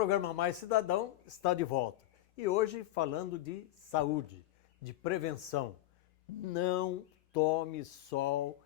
programa Mais Cidadão está de volta. E hoje falando de saúde, de prevenção. Não tome sol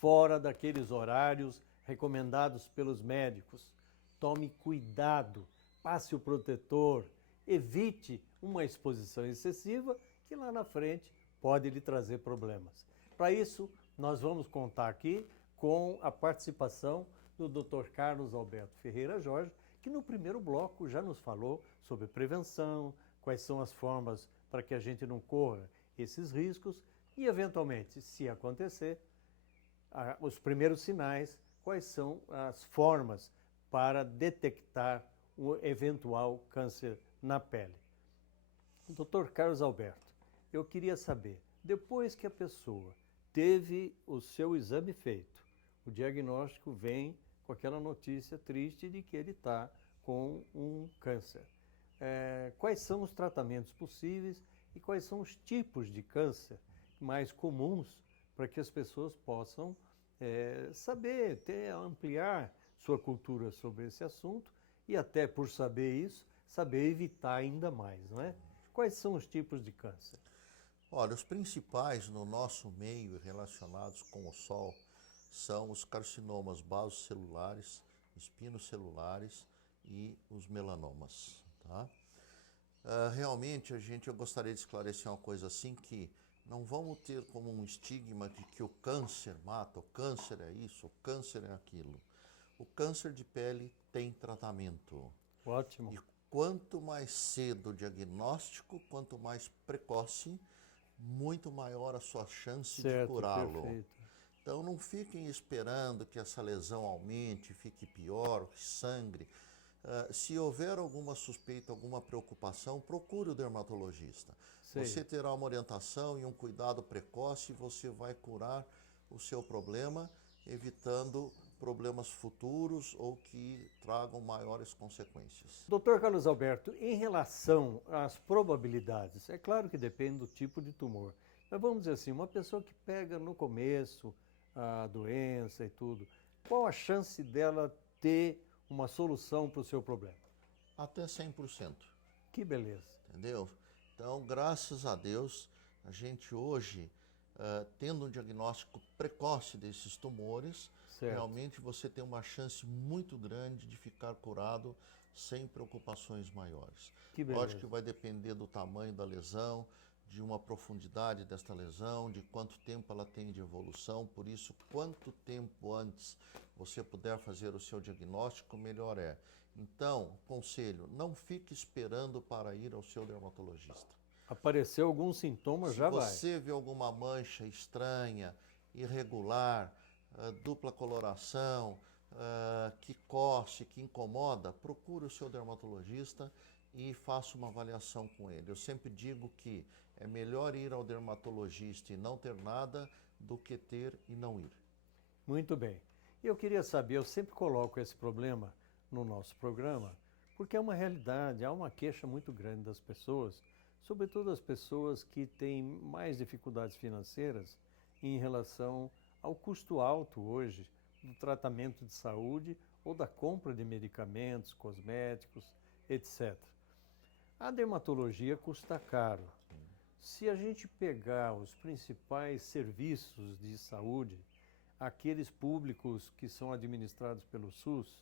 fora daqueles horários recomendados pelos médicos. Tome cuidado, passe o protetor, evite uma exposição excessiva que lá na frente pode lhe trazer problemas. Para isso, nós vamos contar aqui com a participação do Dr. Carlos Alberto Ferreira Jorge, que no primeiro bloco já nos falou sobre prevenção, quais são as formas para que a gente não corra esses riscos e, eventualmente, se acontecer, os primeiros sinais, quais são as formas para detectar o eventual câncer na pele. Dr. Carlos Alberto, eu queria saber, depois que a pessoa teve o seu exame feito, o diagnóstico vem com aquela notícia triste de que ele está com um câncer. Quais são os tratamentos possíveis e quais são os tipos de câncer mais comuns para que as pessoas possam saber, ampliar sua cultura sobre esse assunto e até por saber isso, saber evitar ainda mais, não é? Quais são os tipos de câncer? Olha, os principais no nosso meio relacionados com o sol são os carcinomas basocelulares, espinocelulares e os melanomas, tá? Realmente, eu gostaria de esclarecer uma coisa assim, que não vamos ter como um estigma de que o câncer mata, o câncer é isso, o câncer é aquilo. O câncer de pele tem tratamento. Ótimo. E quanto mais cedo o diagnóstico, quanto mais precoce, muito maior a sua chance de Certo, curá-lo. perfeito. Então não fiquem esperando que essa lesão aumente, fique pior, que sangre. Se houver alguma suspeita, alguma preocupação, procure o dermatologista. Sei. Você terá uma orientação e um cuidado precoce e você vai curar o seu problema, evitando problemas futuros ou que tragam maiores consequências. Doutor Carlos Alberto, em relação às probabilidades, é claro que depende do tipo de tumor, mas vamos dizer assim, uma pessoa que pega no começo a doença e tudo, qual a chance dela ter uma solução para o seu problema? Até 100%. Que beleza. Entendeu? Então, graças a Deus, a gente hoje, tendo um diagnóstico precoce desses tumores, Certo. realmente você tem uma chance muito grande de ficar curado sem preocupações maiores. Que beleza. Lógico que vai depender do tamanho da lesão, de uma profundidade desta lesão, de quanto tempo ela tem de evolução, por isso, quanto tempo antes você puder fazer o seu diagnóstico, melhor é. Então, conselho, não fique esperando para ir ao seu dermatologista. Apareceu algum sintoma, já vai. Se você vê alguma mancha estranha, irregular, dupla coloração, que coce, que incomoda, procure o seu dermatologista e faça uma avaliação com ele. Eu sempre digo que é melhor ir ao dermatologista e não ter nada do que ter e não ir. Muito bem. Eu queria saber, eu sempre coloco esse problema no nosso programa, porque é uma realidade, há uma queixa muito grande das pessoas, sobretudo as pessoas que têm mais dificuldades financeiras em relação ao custo alto hoje do tratamento de saúde ou da compra de medicamentos, cosméticos, etc. A dermatologia custa caro. Se a gente pegar os principais serviços de saúde, aqueles públicos que são administrados pelo SUS,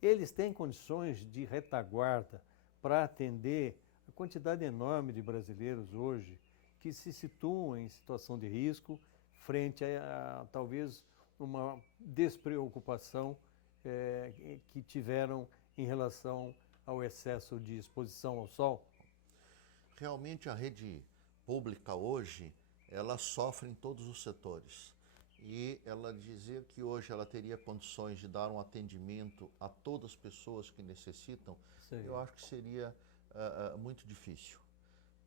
eles têm condições de retaguarda para atender a quantidade enorme de brasileiros hoje que se situam em situação de risco frente a talvez uma despreocupação que tiveram em relação ao excesso de exposição ao sol? Realmente a rede pública hoje, ela sofre em todos os setores. E ela dizer que hoje ela teria condições de dar um atendimento a todas as pessoas que necessitam, Sei. eu acho que seria muito difícil.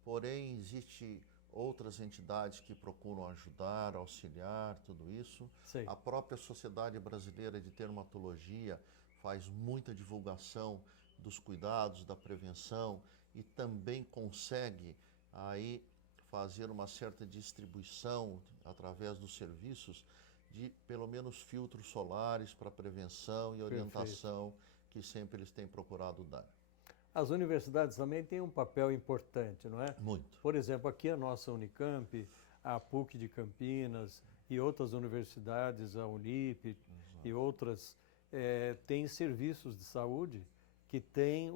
Porém, existe outras entidades que procuram ajudar, auxiliar, tudo isso. Sei. A própria Sociedade Brasileira de Dermatologia faz muita divulgação dos cuidados, da prevenção e também consegue aí fazer uma certa distribuição através dos serviços de pelo menos filtros solares para prevenção e orientação que sempre eles têm procurado dar. As universidades também têm um papel importante, não é? Muito. Por exemplo, aqui a nossa Unicamp, a PUC de Campinas e outras universidades, a Unip e outras, têm serviços de saúde que têm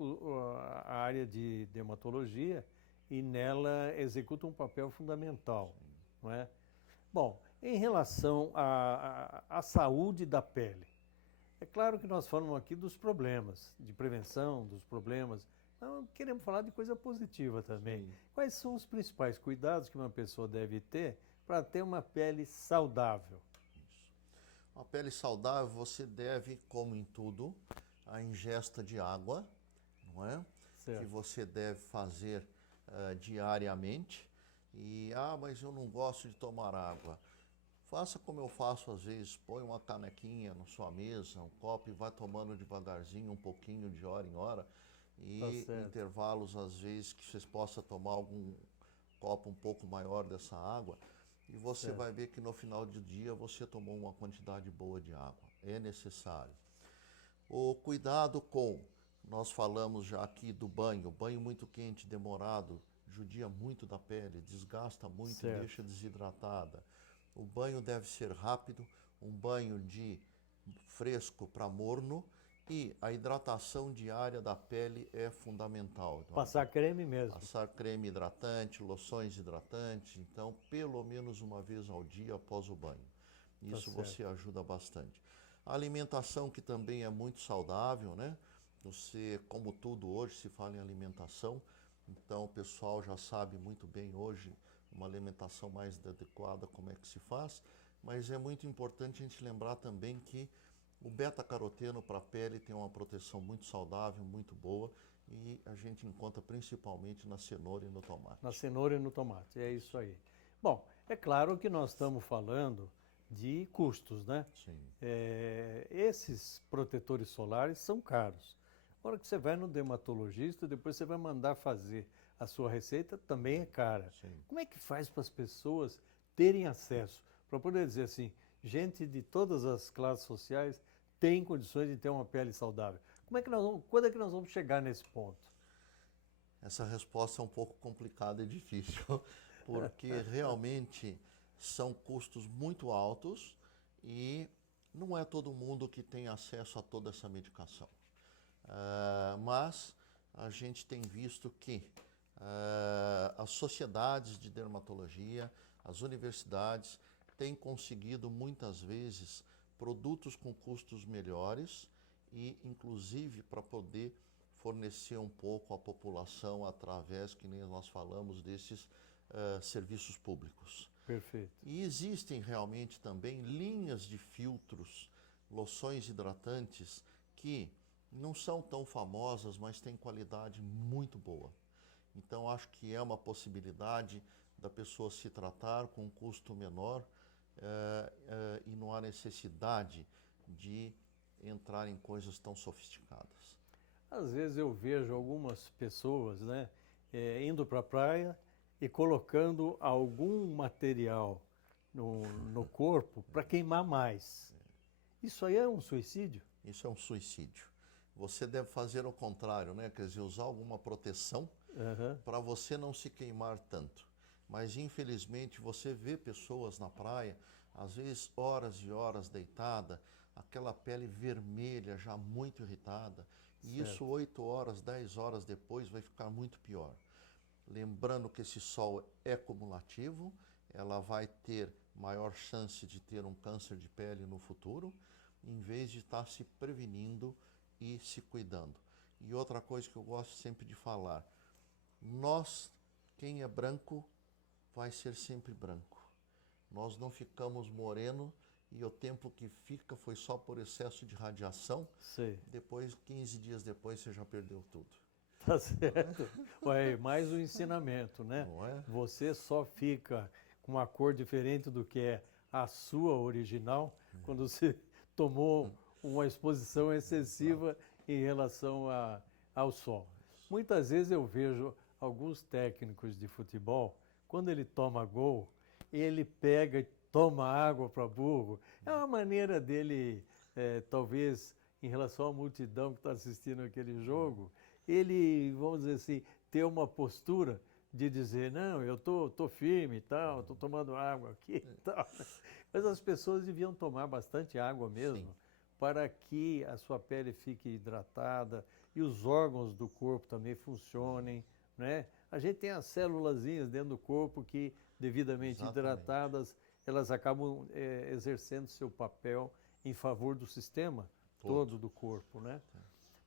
a área de dermatologia e nela executam um papel fundamental, não é? Bom, em relação à saúde da pele, é claro que nós falamos aqui dos problemas, de prevenção dos problemas, mas queremos falar de coisa positiva também. Sim. Quais são os principais cuidados que uma pessoa deve ter para ter uma pele saudável? Uma pele saudável, você deve, como em tudo, a ingesta de água, não é? Certo. Que você deve fazer diariamente. Mas eu não gosto de tomar água. Faça como eu faço às vezes, põe uma canequinha na sua mesa, um copo e vai tomando devagarzinho, um pouquinho de hora em hora. E certo. intervalos às vezes que vocês possam tomar algum copo um pouco maior dessa água. E você Certo. vai ver que no final do dia você tomou uma quantidade boa de água. É necessário. O cuidado nós falamos já aqui do banho, banho muito quente, demorado, judia muito da pele, desgasta muito Certo. e deixa desidratada. O banho deve ser rápido, um banho de fresco para morno e a hidratação diária da pele é fundamental. Eduardo. Passar creme mesmo. Passar creme hidratante, loções hidratantes, então pelo menos uma vez ao dia após o banho. Isso você ajuda bastante. A alimentação que também é muito saudável, né? Você, como tudo hoje se fala em alimentação, então o pessoal já sabe muito bem hoje uma alimentação mais adequada, como é que se faz, mas é muito importante a gente lembrar também que o beta-caroteno para a pele tem uma proteção muito saudável, muito boa, e a gente encontra principalmente na cenoura e no tomate. Na cenoura e no tomate, é isso aí. Bom, é claro que nós estamos falando de custos, né? Sim. Esses protetores solares são caros. A hora que você vai no dermatologista, depois você vai mandar fazer a sua receita, também é cara. Sim. Como é que faz para as pessoas terem acesso? Para poder dizer assim, gente de todas as classes sociais tem condições de ter uma pele saudável. Quando é que nós vamos chegar nesse ponto? Essa resposta é um pouco complicada e difícil, porque realmente são custos muito altos e não é todo mundo que tem acesso a toda essa medicação. Mas a gente tem visto que as sociedades de dermatologia, as universidades, têm conseguido muitas vezes produtos com custos melhores e inclusive para poder fornecer um pouco à população através, que nem nós falamos, desses serviços públicos. Perfeito. E existem realmente também linhas de filtros, loções hidratantes que não são tão famosas, mas têm qualidade muito boa. Então acho que é uma possibilidade da pessoa se tratar com um custo menor e não há necessidade de entrar em coisas tão sofisticadas. Às vezes eu vejo algumas pessoas, né, indo para a praia e colocando algum material no corpo para queimar mais. Isso aí é um suicídio? Isso é um suicídio. Você deve fazer o contrário, né? Quer dizer, usar alguma proteção para você não se queimar tanto. Mas infelizmente você vê pessoas na praia, às vezes horas e horas deitada, aquela pele vermelha já muito irritada, e isso 8 horas, 10 horas depois vai ficar muito pior. Lembrando que esse sol é cumulativo, ela vai ter maior chance de ter um câncer de pele no futuro, em vez de estar se prevenindo e se cuidando. E outra coisa que eu gosto sempre de falar, nós, quem é branco, vai ser sempre branco. Nós não ficamos moreno e o tempo que fica foi só por excesso de radiação. Sei. Depois, 15 dias depois, você já perdeu tudo. Tá certo. Ué, mais um ensinamento, né? Não é? Você só fica com uma cor diferente do que é a sua original quando você tomou uma exposição excessiva em relação ao sol. Muitas vezes eu vejo alguns técnicos de futebol, quando ele toma gol, ele pega e toma água para burro. É uma maneira dele, talvez, em relação à multidão que está assistindo aquele jogo, ele, vamos dizer assim, ter uma postura de dizer, não, eu tô firme e tal, estou tomando água aqui e tal. Mas as pessoas deviam tomar bastante água mesmo, Sim. para que a sua pele fique hidratada e os órgãos do corpo também funcionem, né? A gente tem as célulazinhas dentro do corpo que, devidamente Exatamente. hidratadas, elas acabam exercendo seu papel em favor do sistema todo do corpo, né?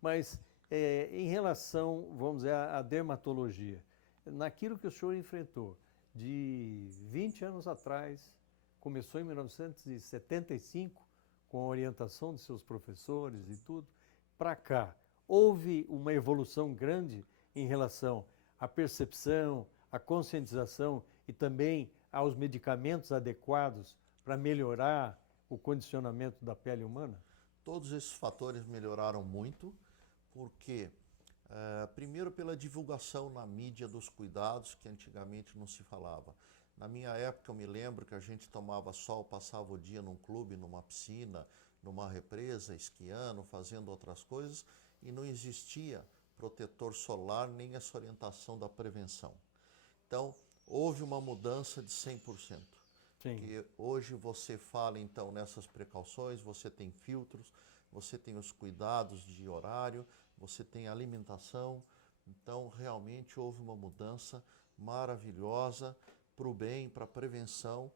Mas em relação, vamos dizer, à dermatologia, naquilo que o senhor enfrentou de 20 anos atrás, começou em 1975, com a orientação de seus professores e tudo, para cá, houve uma evolução grande em relação à percepção, à conscientização e também aos medicamentos adequados para melhorar o condicionamento da pele humana? Todos esses fatores melhoraram muito, porque, primeiro, pela divulgação na mídia dos cuidados, que antigamente não se falava. Na minha época, eu me lembro que a gente tomava sol, passava o dia num clube, numa piscina, numa represa, esquiando, fazendo outras coisas, e não existia protetor solar nem essa orientação da prevenção. Então, houve uma mudança de 100%. Sim. Porque hoje você fala, então, nessas precauções, você tem filtros, você tem os cuidados de horário, você tem alimentação. Então, realmente houve uma mudança maravilhosa para o bem, para a prevenção,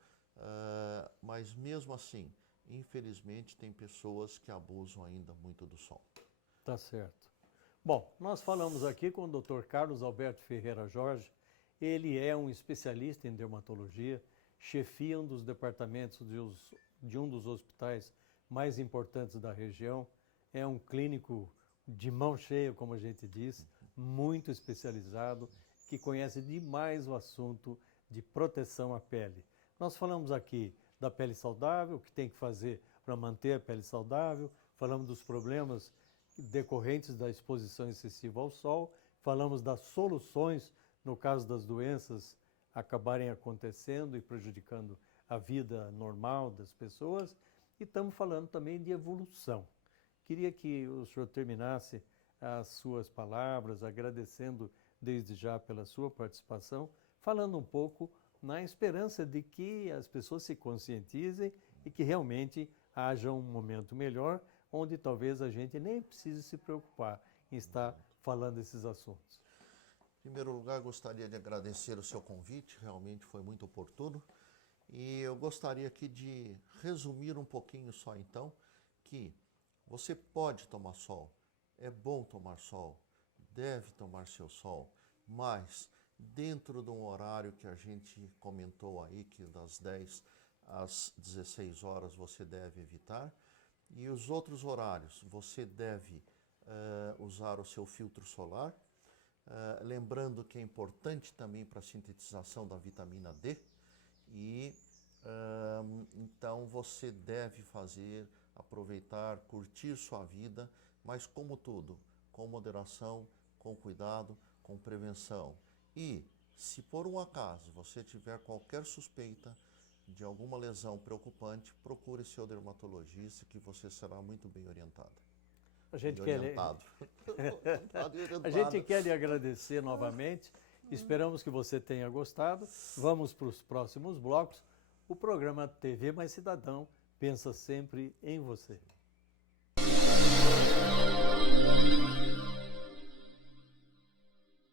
mas mesmo assim, infelizmente, tem pessoas que abusam ainda muito do sol. Tá certo. Bom, nós falamos aqui com o Dr. Carlos Alberto Ferreira Jorge. Ele é um especialista em dermatologia, chefia um dos departamentos de um dos hospitais mais importantes da região. É um clínico de mão cheia, como a gente diz, muito especializado, que conhece demais o assunto de proteção à pele. Nós falamos aqui da pele saudável, o que tem que fazer para manter a pele saudável, falamos dos problemas decorrentes da exposição excessiva ao sol, falamos das soluções no caso das doenças acabarem acontecendo e prejudicando a vida normal das pessoas, e estamos falando também de evolução. Queria que o senhor terminasse as suas palavras, agradecendo desde já pela sua participação, falando um pouco na esperança de que as pessoas se conscientizem e que realmente haja um momento melhor, onde talvez a gente nem precise se preocupar em estar falando esses assuntos. Em primeiro lugar, gostaria de agradecer o seu convite, realmente foi muito oportuno. E eu gostaria aqui de resumir um pouquinho só então, que você pode tomar sol, é bom tomar sol, deve tomar seu sol, mas dentro de um horário que a gente comentou aí, que das 10 às 16 horas você deve evitar, e os outros horários você deve usar o seu filtro solar, lembrando que é importante também para a sintetização da vitamina D, e então você deve aproveitar, curtir sua vida, mas como tudo, com moderação, com cuidado, com prevenção. E se por um acaso você tiver qualquer suspeita de alguma lesão preocupante, procure seu dermatologista, que você será muito bem orientado. A gente quer lhe agradecer novamente. Esperamos que você tenha gostado. Vamos para os próximos blocos. O programa TV Mais Cidadão pensa sempre em você.